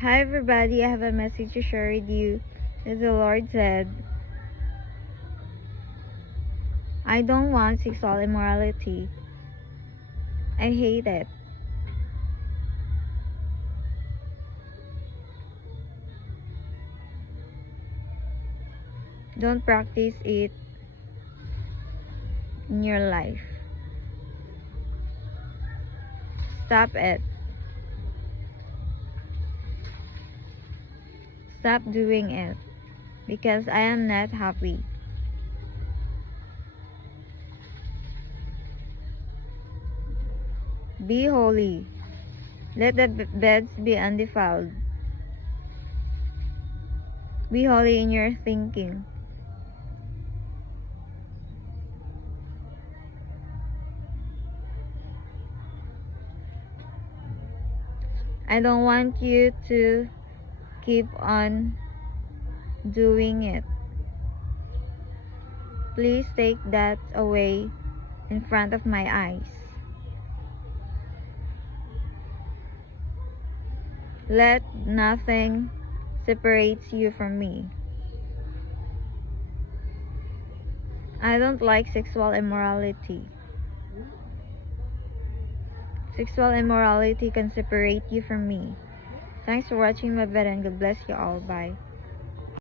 Hi everybody, I have a message to share with you. As the Lord said, I don't want sexual immorality. I hate it. Don't practice it in your life. Stop it. Stop doing it. Because I am not happy. Be holy. Let the beds be undefiled. Be holy in your thinking. I don't want you to keep on doing it. Please take that away in front of my eyes. Let nothing separate you from me. I don't like sexual immorality. Sexual immorality can separate you from me. Thanks for watching my video and God bless you all. Bye.